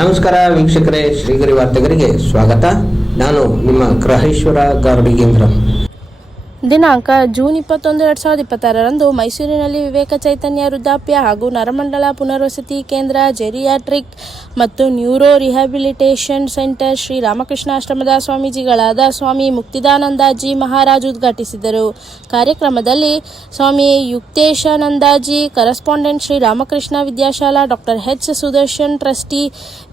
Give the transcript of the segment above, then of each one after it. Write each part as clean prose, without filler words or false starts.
ನಮಸ್ಕಾರ ವೀಕ್ಷಕರೇ, ಶ್ರೀಗರಿ ವಾರ್ತೆಗರಿಗೆ ಸ್ವಾಗತ. ನಾನು ನಿಮ್ಮ ಗ್ರಹೇಶ್ವರ ಗಾರ್ಡಿಗೇಂದ್ರ. ದಿನಾಂಕ ಜೂನ್ 21, 2026ರಂದು ಮೈಸೂರಿನಲ್ಲಿ ವಿವೇಕ ಚೈತನ್ಯ ವೃದ್ಧಾಪ್ಯ ಹಾಗೂ ನರಮಂಡಲ ಪುನರ್ವಸತಿ ಕೇಂದ್ರ, ಜೆರಿಯಾಟ್ರಿಕ್ ಮತ್ತು ನ್ಯೂರೋ ರಿಹ್ಯಾಬಿಲಿಟೇಷನ್ ಸೆಂಟರ್ ಶ್ರೀ ರಾಮಕೃಷ್ಣಾಶ್ರಮದ ಸ್ವಾಮೀಜಿಗಳಾದ ಸ್ವಾಮಿ ಮುಕ್ತಿದಾನಂದಜಿ ಮಹಾರಾಜ್ ಉದ್ಘಾಟಿಸಿದರು. ಕಾರ್ಯಕ್ರಮದಲ್ಲಿ Swami Yukteshanandaji, correspondent Shri Ramakrishna Vidyashala, doctor H Sudarshan, trustee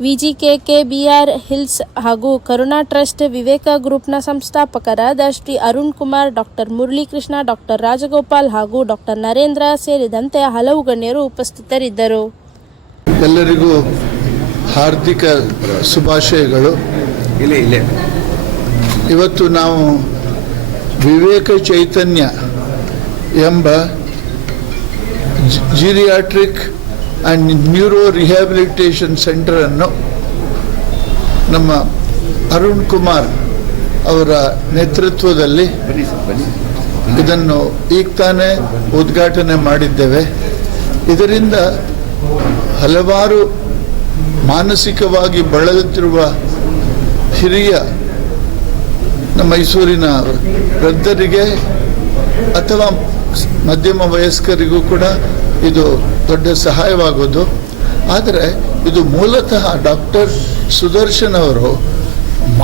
VGKKBR hills ಹಾಗೂ ಕರುಣಾ ಟ್ರಸ್ಟ್, ವಿವೇಕ ಗ್ರೂಪ್ನ ಸಂಸ್ಥಾಪಕರಾದ ಶ್ರೀ ಅರುಣ್ ಕುಮಾರ್, ಡಾಕ್ಟರ್ ಮುರಳೀಕೃಷ್ಣ, ಡಾಕ್ಟರ್ ರಾಜಗೋಪಾಲ್ ಹಾಗೂ ಡಾಕ್ಟರ್ ನರೇಂದ್ರ ಸೇರಿದಂತೆ ಹಲವು ಗಣ್ಯರು ಉಪಸ್ಥಿತರಿದ್ದರು. ಎಲ್ಲರಿಗೂ ಹಾರ್ದಿಕ ಶುಭಾಶಯಗಳು. ಇವತ್ತು ನಾವು ವಿವೇಕ ಚೈತನ್ಯ ಎಂಬ ಜಿರಿಯಾಟ್ರಿಕ್ ಆ್ಯಂಡ್ ನ್ಯೂರೋ ರಿಹ್ಯಾಬಿಲಿಟೇಷನ್ ಸೆಂಟರನ್ನು ನಮ್ಮ ಅರುಣ್ ಕುಮಾರ್ ಅವರ ನೇತೃತ್ವದಲ್ಲಿ ಇದನ್ನು ಈಗ ತಾನೇ ಉದ್ಘಾಟನೆ ಮಾಡಿದ್ದೇವೆ. ಇದರಿಂದ ಹಲವಾರು ಮಾನಸಿಕವಾಗಿ ಬಳಲುತ್ತಿರುವ ಹಿರಿಯ ಮೈಸೂರಿನ ವೃದ್ಧರಿಗೆ ಅಥವಾ ಮಧ್ಯಮ ವಯಸ್ಕರಿಗೂ ಕೂಡ ಇದು ದೊಡ್ಡ ಸಹಾಯವಾಗೋದು. ಆದರೆ ಇದು ಮೂಲತಃ ಡಾಕ್ಟರ್ ಸುದರ್ಶನ್ ಅವರು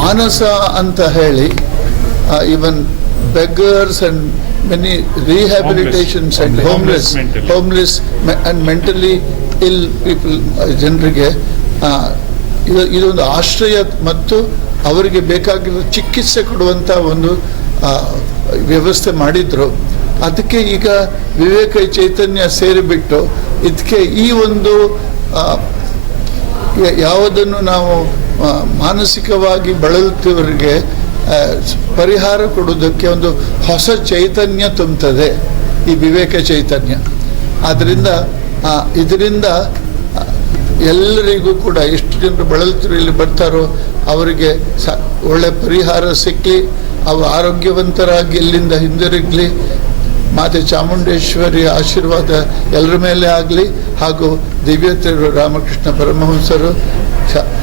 ಮಾನಸ ಅಂತ ಹೇಳಿ even beggars and many rehabilitations and homeless and mentally ill people ಜನರಿಗೆ ಇದೊಂದು ಆಶ್ರಯ ಮತ್ತು ಅವರಿಗೆ ಬೇಕಾಗಿರೋ ಚಿಕಿತ್ಸೆ ಕೊಡುವಂಥ ಒಂದು ವ್ಯವಸ್ಥೆ ಮಾಡಿದ್ರು. ಅದಕ್ಕೆ ಈಗ ವಿವೇಕ ಚೈತನ್ಯ ಸೇರಿಬಿಟ್ಟು ಇದಕ್ಕೆ ಈ ಒಂದು ಯಾವುದನ್ನು ನಾವು ಮಾನಸಿಕವಾಗಿ ಬಳಲುತ್ತಿವರಿಗೆ ಪರಿಹಾರ ಕೊಡುವುದಕ್ಕೆ ಒಂದು ಹೊಸ ಚೈತನ್ಯ ತುಂಬುತ್ತದೆ ಈ ವಿವೇಕ ಚೈತನ್ಯ. ಆದ್ದರಿಂದ ಇದರಿಂದ ಎಲ್ಲರಿಗೂ ಕೂಡ ಎಷ್ಟು ಜನರು ಬಳಲುತ್ತಿರೋ ಇಲ್ಲಿ ಬರ್ತಾರೋ ಅವರಿಗೆ ಒಳ್ಳೆ ಪರಿಹಾರ ಸಿಕ್ಕಲಿ, ಅವರು ಆರೋಗ್ಯವಂತರಾಗಿ ಇಲ್ಲಿಂದ ಹಿಂದಿರುಗಲಿ, ಮಾತೆ ಚಾಮುಂಡೇಶ್ವರಿ ಆಶೀರ್ವಾದ ಎಲ್ಲರ ಮೇಲೆ ಆಗಲಿ, ಹಾಗೂ ದಿವ್ಯತೆಯರು ರಾಮಕೃಷ್ಣ ಪರಮಹಂಸರು,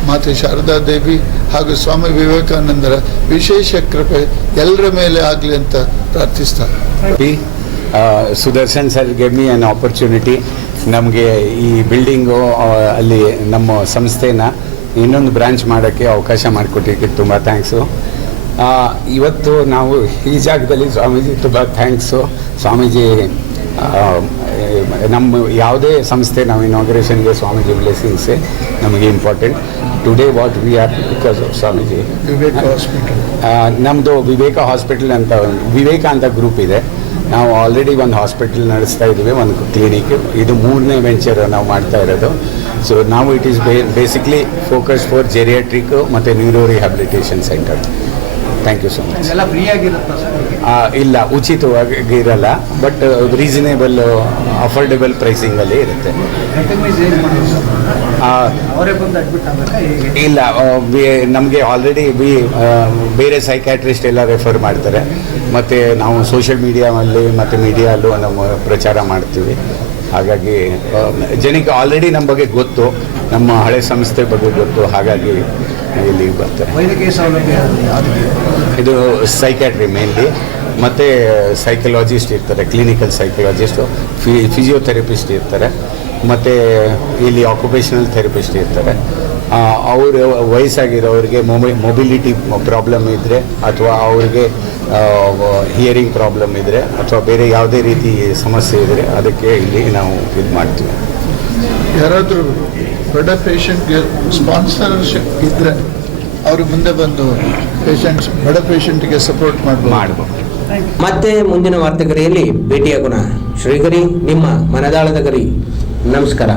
ಮಾತೆ ಶಾರದಾ ದೇವಿ ಹಾಗೂ ಸ್ವಾಮಿ ವಿವೇಕಾನಂದರ ವಿಶೇಷ ಕೃಪೆ ಎಲ್ಲರ ಮೇಲೆ ಆಗಲಿ ಅಂತ ಪ್ರಾರ್ಥಿಸ್ತಾರೆ. Sudarshan sir gave me an opportunity. ನಮಗೆ ಈ ಬಿಲ್ಡಿಂಗು ಅಲ್ಲಿ ನಮ್ಮ ಸಂಸ್ಥೆನ ಇನ್ನೊಂದು ಬ್ರಾಂಚ್ ಮಾಡೋಕ್ಕೆ ಅವಕಾಶ ಮಾಡಿಕೊಟ್ಟಿದ್ದಕ್ಕೆ ತುಂಬ ಥ್ಯಾಂಕ್ಸು. ಇವತ್ತು ನಾವು ಈ ಜಾಗದಲ್ಲಿ ಸ್ವಾಮೀಜಿ ತುಂಬ ಥ್ಯಾಂಕ್ಸು. ಸ್ವಾಮೀಜಿ ನಮ್ಮ ಯಾವುದೇ ಸಂಸ್ಥೆ ನಾವು ಇನಾಗ್ರೇಷನ್ಗೆ ಸ್ವಾಮೀಜಿ ಬ್ಲೆಸ್ಸಿಂಗ್ಸೇ ನಮಗೆ important. Today what we are because of Swamiji. Viveka hospital ನಮ್ಮದು ವಿವೇಕ ಹಾಸ್ಪಿಟಲ್ ಅಂತ ವಿವೇಕ ಅಂತ ಗ್ರೂಪ್ ಇದೆ. ನಾವು ಆಲ್ರೆಡಿ ಒಂದು ಹಾಸ್ಪಿಟಲ್ ನಡೆಸ್ತಾ ಇದ್ದೀವಿ, ಒಂದು ಕ್ಲಿನಿಕ್. ಇದು 3ನೇ ವೆಂಚರ್ ನಾವು ಮಾಡ್ತಾ ಇರೋದು. ಸೊ ನಾವು it is basically focus for geriatric ಮತ್ತು neuro rehabilitation centre. Thank you so much. ಇಲ್ಲ, ಉಚಿತವಾಗಿ ಇರಲ್ಲ, ಬಟ್ ರೀಸನೇಬಲ್ ಅಫೋರ್ಡೆಬಲ್ ಪ್ರೈಸಿಂಗಲ್ಲಿ ಇರುತ್ತೆ. ಇಲ್ಲ, ನಮಗೆ ಆಲ್ರೆಡಿ ಬೇರೆ ಸೈಕ್ಯಾಟ್ರಿಸ್ಟ್ ಎಲ್ಲ ರೆಫರ್ ಮಾಡ್ತಾರೆ. ಮತ್ತು ನಾವು ಸೋಷಿಯಲ್ ಮೀಡಿಯಾದಲ್ಲಿ ಮತ್ತು ಮೀಡಿಯಲ್ಲೂ ನಾವು ಪ್ರಚಾರ ಮಾಡ್ತೀವಿ. ಹಾಗಾಗಿ ಜನಕ್ಕೆ ಆಲ್ರೆಡಿ ನಮ್ಮ ಬಗ್ಗೆ ಗೊತ್ತು, ನಮ್ಮ ಹಳೆ ಸಂಸ್ಥೆ ಬಗ್ಗೆ ಗೊತ್ತು. ಹಾಗಾಗಿ ಇಲ್ಲಿಗೆ ಬರ್ತಾರೆ. ವೈದ್ಯಕೀಯ ಸೌಲಭ್ಯ ಇದು ಸೈಕ್ಯಾಟ್ರಿ ಮೇನ್ಲಿ, ಮತ್ತು ಸೈಕಲಾಜಿಸ್ಟ್ ಇರ್ತಾರೆ, ಕ್ಲಿನಿಕಲ್ ಸೈಕಲಾಜಿಸ್ಟು, ಫಿಸಿಯೋಥೆರಪಿಸ್ಟ್ ಇರ್ತಾರೆ, ಮತ್ತು ಇಲ್ಲಿ ಆಕ್ಯುಪೇಷನಲ್ ಥೆರಪಿಸ್ಟ್ ಇರ್ತಾರೆ. ಅವರು ವಯಸ್ಸಾಗಿರೋರಿಗೆ ಮೊಬಿಲಿಟಿ ಪ್ರಾಬ್ಲಮ್ ಇದ್ದರೆ, ಅಥವಾ ಅವ್ರಿಗೆ ಹಿಯರಿಂಗ್ ಪ್ರಾಬ್ಲಮ್ ಇದ್ದರೆ, ಅಥವಾ ಬೇರೆ ಯಾವುದೇ ರೀತಿ ಸಮಸ್ಯೆ ಇದ್ದರೆ ಅದಕ್ಕೆ ಇಲ್ಲಿ ನಾವು ಇದು ಮಾಡ್ತೀವಿ. ಯಾರಾದರೂ ಬಡ ಪೇಷಂಟ್ಗೆ ಸ್ಪಾನ್ಸರ್ಶಿಪ್ ಇದ್ದರೆ ಅವರು ಮುಂದೆ ಬಂದು ಬಡ ಪೇಷಂಟ್ಗೆ ಸಪೋರ್ಟ್ ಮಾಡ್ಬೋದು. ಮತ್ತೆ ಮುಂದಿನ ವಾರ್ತೆಗರಿಯಲ್ಲಿ ಭೇಟಿಯಾಗೋಣ. ಶ್ರೀಗರಿ, ನಿಮ್ಮ ಮನದಾಳದ ಗರಿ. ನಮಸ್ಕಾರ.